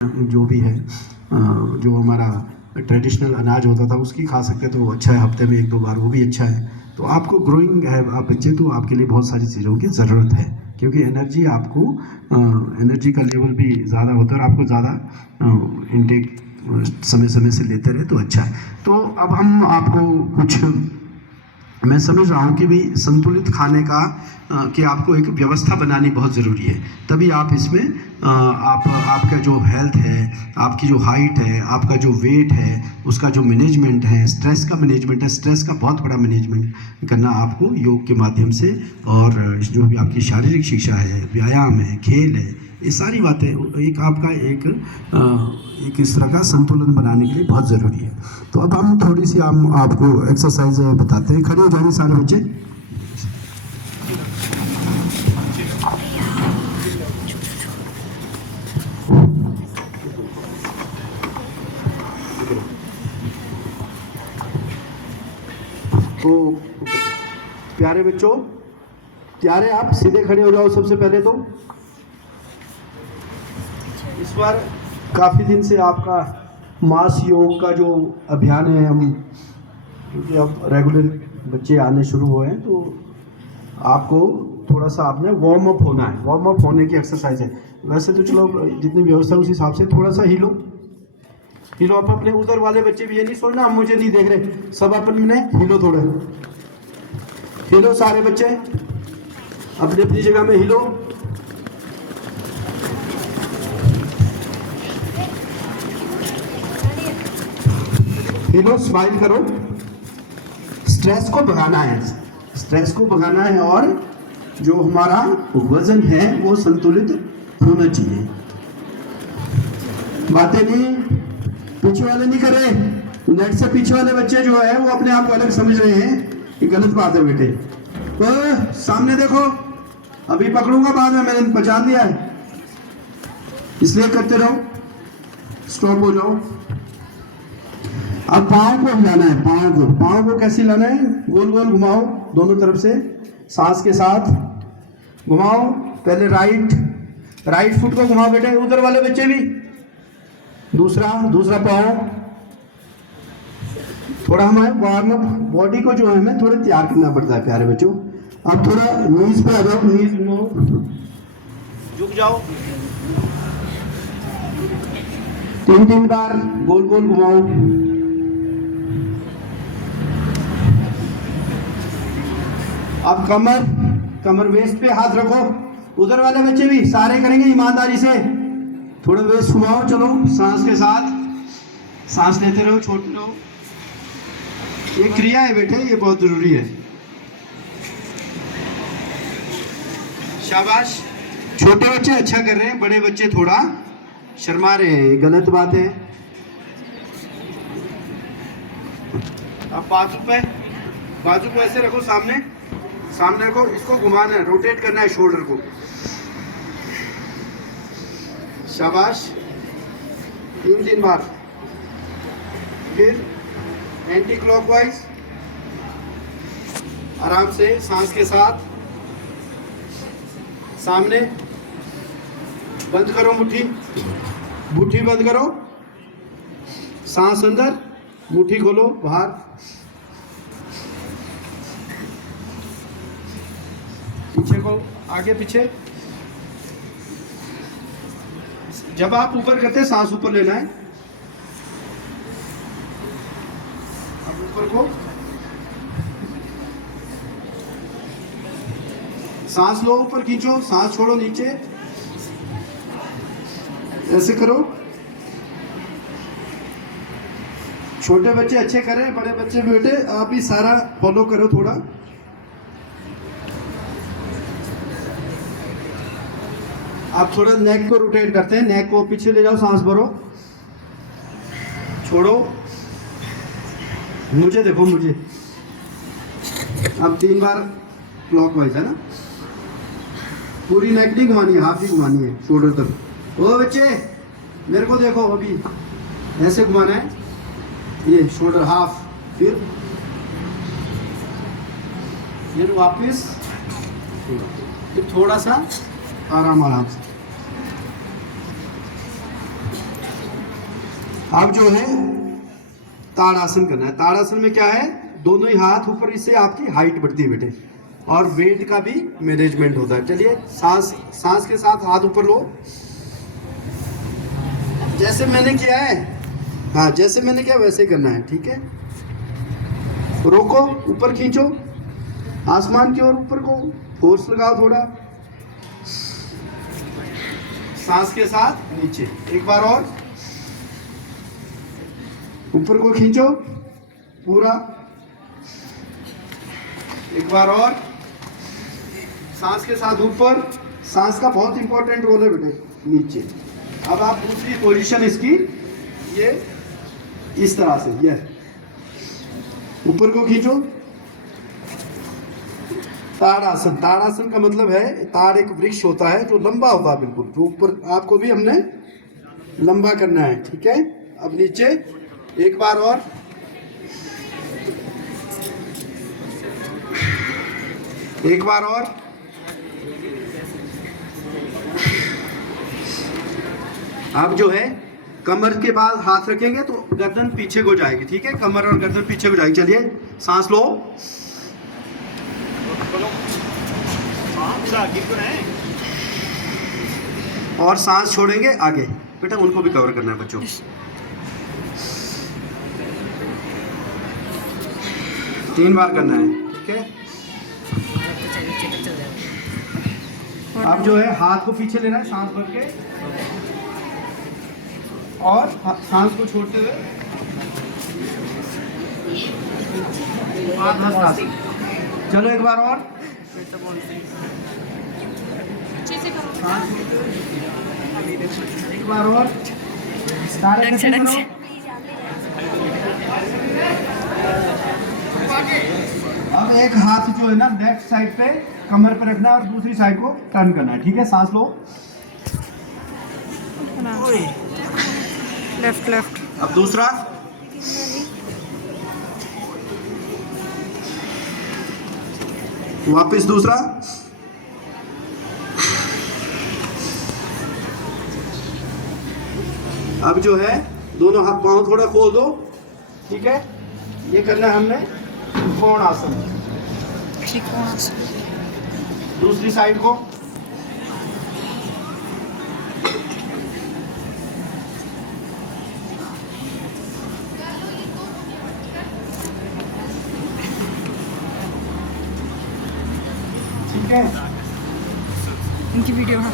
जो भी है जो हमारा ट्रेडिशनल अनाज होता था उसकी खा सकते तो अच्छा है, हफ्ते में 1-2 बार वो भी अच्छा है। तो आपको ग्रोइंग है आप बच्चे, तो आपके लिए बहुत सारी चीज़ों की ज़रूरत है, क्योंकि एनर्जी आपको एनर्जी का लेवल भी ज़्यादा होता है और आपको ज़्यादा इनटेक समय समय से लेते रहे तो अच्छा है। तो अब हम आपको कुछ, मैं समझ रहा हूँ कि भी संतुलित खाने का कि आपको एक व्यवस्था बनानी बहुत ज़रूरी है, तभी आप इसमें आपका जो हेल्थ है, आपकी जो हाइट है, आपका जो वेट है, उसका जो मैनेजमेंट है, स्ट्रेस का मैनेजमेंट है, स्ट्रेस का बहुत बड़ा मैनेजमेंट करना आपको योग के माध्यम से, और जो भी आपकी शारीरिक शिक्षा है, व्यायाम है, खेल है, ये सारी बातें एक आपका एक इस तरह का संतुलन बनाने के लिए बहुत ज़रूरी है। तो अब हम थोड़ी सी हम आपको एक्सरसाइज बताते हैं। खड़े हो जाएंगे सारे बच्चे। तो प्यारे बच्चों, प्यारे आप सीधे खड़े हो जाओ सबसे पहले। तो इस बार काफ़ी दिन से आपका मास योग का जो अभियान है, हम क्योंकि अब रेगुलर बच्चे आने शुरू हुए हैं, तो आपको थोड़ा सा आपने वार्म अप होना है। वार्म अप होने की एक्सरसाइज है। वैसे तो चलो जितनी व्यवस्था उस हिसाब से थोड़ा सा हिलो हिलो। आप अपने उधर वाले बच्चे भी ये नहीं सोचना हम मुझे नहीं देख रहे, सब अपने हिलो, थोड़ा हिलो सारे बच्चे अपनी अपनी जगह में हिलो। हिलो, स्माइल करो। स्ट्रेस को भगाना है, स्ट्रेस को भगाना है, और जो हमारा वजन है वो संतुलित होना चाहिए। बातें नहीं पीछे वाले नहीं कर रहे, नेट से पीछे वाले बच्चे जो है वो अपने आप को अलग समझ रहे हैं, ये गलत बात है बेटे। तो सामने देखो, अभी पकड़ूंगा बाद में, मैंने पहचान दिया है, इसलिए करते रहो, स्टॉप हो जाओ। अब पाँव को हिलाना है, पाँव को कैसे हिलाना है, गोल गोल घुमाओ दोनों तरफ से, सांस के साथ घुमाओ। पहले राइट फुट को घुमाओ बेटे, उधर वाले बच्चे भी दूसरा पाँव। थोड़ा हमें वार्म अप बॉडी को जो है हमें थोड़ा तैयार करना पड़ता है प्यारे बच्चों। अब थोड़ा नीज पे आ जाओ, नीज घुमाओ, झुक जाओ, 3 बार गोल गोल घुमाओ। अब कमर वेस्ट पे हाथ रखो। उधर वाले बच्चे भी सारे करेंगे ईमानदारी से। थोड़ा वेस्ट घुमाओ, चलो सांस के साथ, सांस लेते रहो, छोड़ लो। ये क्रिया है बेटे, ये बहुत जरूरी है। शाबाश। छोटे बच्चे अच्छा कर रहे हैं, बड़े बच्चे थोड़ा शर्मा रहे हैं, गलत बात है। अब बाजू को ऐसे रखो, सामने को, इसको घुमाना है, रोटेट करना है शोल्डर को। शाबाश। 3 बार। फिर एंटी क्लॉकवाइज, आराम से सांस के साथ, सामने बंद करो, मुट्ठी बंद करो, सांस अंदर, मुट्ठी खोलो बाहर। पीछे को, आगे पीछे। जब आप ऊपर करते हैं सांस ऊपर लेना है। अब ऊपर को सांस लो, ऊपर खींचो, सांस छोड़ो नीचे, ऐसे करो। छोटे बच्चे अच्छे करें, बड़े बच्चे भी बेटे आप भी सारा फॉलो करो थोड़ा। आप थोड़ा नेक को रोटेट करते हैं, नेक को पीछे ले जाओ, सांस भरो, छोड़ो, मुझे देखो, मुझे। अब 3 बार क्लॉकवाइज है ना, पूरी नेक नहीं घुमानी है, हाथ ही घुमानी है शोल्डर तक। ओ बच्चे मेरे को देखो, अभी ऐसे घुमाना है, ये शोल्डर हाफ, फिर वापस, फिर थोड़ा सा आराम से। अब जो है ताड़ासन करना है। ताड़ासन में क्या है, दोनों ही हाथ ऊपर, इससे आपकी हाइट बढ़ती है बेटे, और वेट का भी मैनेजमेंट होता है। चलिए सांस के साथ हाथ ऊपर लो, जैसे मैंने किया है, हाँ जैसे मैंने किया वैसे ही करना है, ठीक है। रोको, ऊपर खींचो, आसमान की ओर ऊपर को फोर्स लगाओ थोड़ा, सांस के साथ नीचे, एक बार और, ऊपर को खींचो पूरा, एक बार और, सांस के साथ ऊपर, सांस का बहुत इंपॉर्टेंट रोल है बेटे, नीचे। अब आप दूसरी पोजीशन इसकी, ये इस तरह से, ये ऊपर को खींचो, ताड़ासन। ताड़ासन का मतलब है, ताड़ एक वृक्ष होता है जो लंबा होता है बिल्कुल, जो ऊपर, आपको भी हमने लंबा करना है, ठीक है। अब नीचे एक बार और, एक बार और, अब जो है कमर के बाद हाथ रखेंगे तो गर्दन पीछे को जाएगी, ठीक है, कमर और गर्दन पीछे को जाएगी। चलिए सांस लो, और सांस छोड़ेंगे आगे, बेटा उनको भी कवर करना है बच्चों। तीन बार करना है, ठीक है। अब जो है हाथ को पीछे लेना है, सांस भर के, और सांस को छोड़ते हुए चलो एक बार और, एक बार और, अब एक हाथ जो है ना लेफ्ट साइड पे कमर पे रखना है और दूसरी साइड को टर्न करना है, ठीक है। सांस लो, लेफ्ट लेफ्ट। अब दूसरा, वापस दूसरा, अब जो है दोनों हाथ पांव थोड़ा खोल दो, ठीक है। ये करना है हमने त्रिकोण आसन। दूसरी साइड को, ठीक है। इनकी वीडियो है।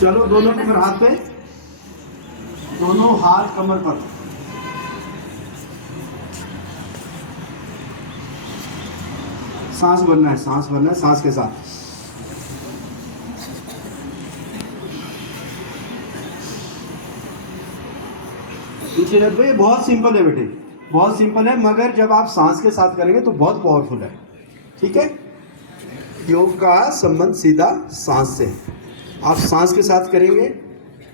चलो दोनों कमर हाथ पे, दोनों हाथ कमर पर, सांस भरना है, सांस भरना है, सांस के साथ। पीछे रखो, ये बहुत सिंपल है बेटे, बहुत सिंपल है, मगर जब आप सांस के साथ करेंगे तो बहुत पावरफुल है, ठीक है। योग का संबंध सीधा सांस से है। आप सांस के साथ करेंगे,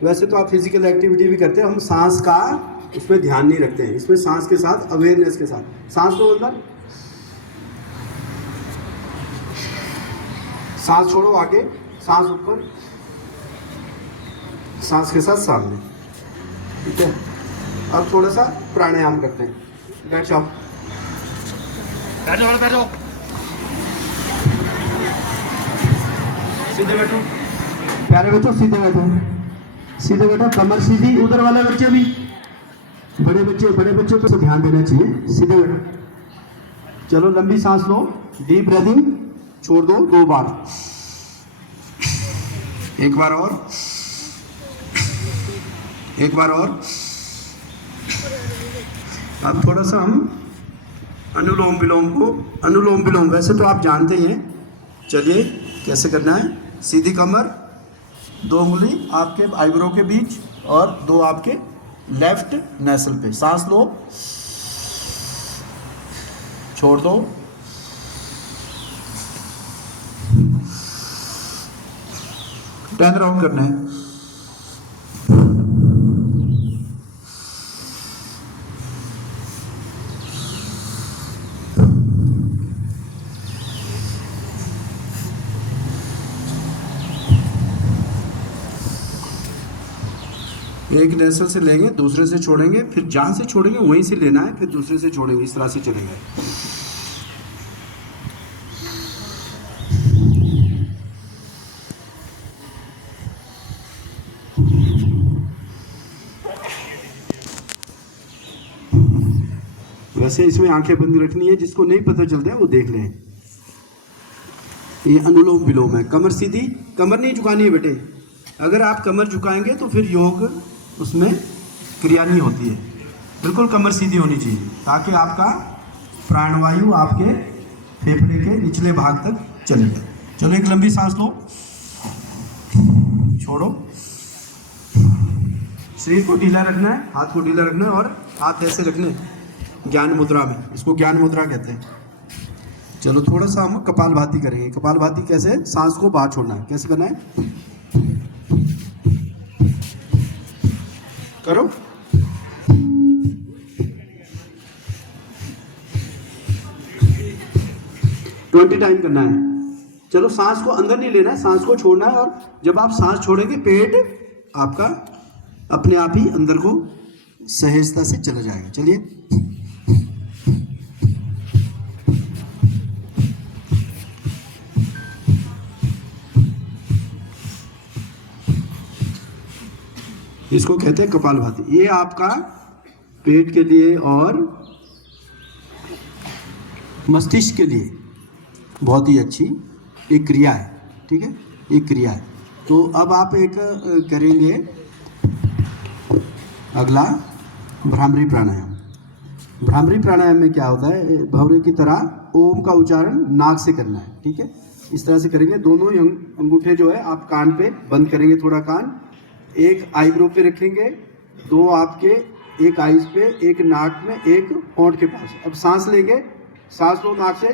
वैसे तो आप फिजिकल एक्टिविटी भी करते हैं, हम सांस का उस पर ध्यान नहीं रखते हैं, इसमें सांस के साथ अवेयरनेस के साथ, सांस लो अंदर, सांस छोड़ो आगे, सांस ऊपर, सांस के साथ सामने, ठीक है। अब थोड़ा सा प्राणायाम करते हैं, बैठ जाओ, बैठ जाओ, बैठ जाओ, सीधे बैठो प्यारे बच्चों, सीधे बैठो, सीधे बैठो, कमर सीधी। उधर वाले बच्चे भी, बड़े बच्चों को ध्यान देना चाहिए, सीधे बैठो। चलो लंबी सांस लो, डीप ब्रीदिंग, छोड़ दो 2 बार, एक बार और, एक बार और। अब थोड़ा सा हम अनुलोम विलोम, वैसे तो आप जानते ही हैं, चलिए कैसे करना है। सीधी कमर, 2 उंगली आपके आईब्रो के बीच और 2 आपके लेफ्ट नेसल पे, सांस लो, छोड़ दो, टर्न अराउंड करना है। एक नसल से लेंगे, दूसरे से छोड़ेंगे, फिर जहाँ से छोड़ेंगे वहीं से लेना है, फिर दूसरे से छोड़ेंगे, इस तरह से चलेगा। वैसे इसमें आंखें बंद रखनी है, जिसको नहीं पता चलता है वो देख लें। ये अनुलोम विलोम है। कमर सीधी, कमर नहीं झुकानी है बेटे। अगर आप कमर झुकाएंगे तो फिर योग उसमें क्रिया नहीं होती है। बिल्कुल कमर सीधी होनी चाहिए ताकि आपका प्राणवायु आपके फेफड़े के निचले भाग तक चले। चलो एक लंबी सांस लो, छोड़ो। शरीर को ढीला रखना है, हाथ को ढीला रखना है और हाथ ऐसे रखने हैं ज्ञान मुद्रा में। इसको ज्ञान मुद्रा कहते हैं। चलो थोड़ा सा हम कपालभाति करेंगे। कपालभाति कैसे? सांस को बाहर छोड़ना है। कैसे करना है? करो। ट्वेंटी टाइम करना है। चलो सांस को अंदर नहीं लेना है, सांस को छोड़ना है। और जब आप सांस छोड़ेंगे पेट आपका अपने आप ही अंदर को सहजता से चला जाएगा। चलिए इसको कहते हैं कपालभाति। ये आपका पेट के लिए और मस्तिष्क के लिए बहुत ही अच्छी एक क्रिया है। ठीक है, एक क्रिया है। तो अब आप एक करेंगे अगला भ्रामरी प्राणायाम। भ्रामरी प्राणायाम में क्या होता है? भंवरे की तरह ओम का उच्चारण नाक से करना है। ठीक है, इस तरह से करेंगे। दोनों अंगूठे जो है आप कान पे बंद करेंगे, थोड़ा कान, एक आईब्रो पे रखेंगे, दो आपके एक आईज पे, एक नाक में, एक होंठ के पास। अब सांस लेंगे, सांस लो नाक से।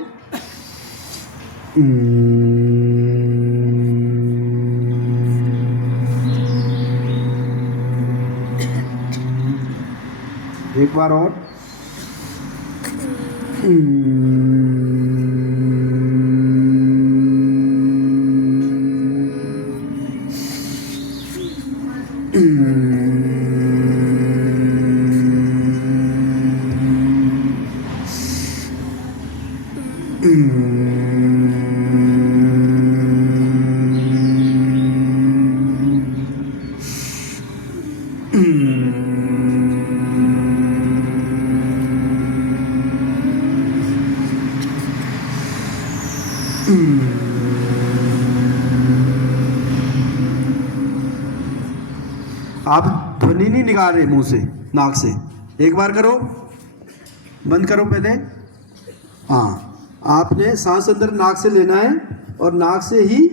एक बार और। आप ध्वनि नहीं निकाल रहे मुंह से, नाक से। एक बार करो, बंद करो पहले। हाँ, आपने सांस अंदर नाक से लेना है और नाक से ही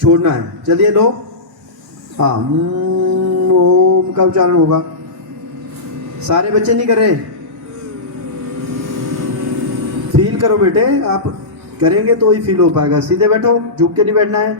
छोड़ना है। चलिए लो। हाँ, ओम का उच्चारण होगा। सारे बच्चे नहीं कर रहे। फील करो बेटे, आप करेंगे तो ही फील हो पाएगा। सीधे बैठो, झुक के नहीं बैठना है।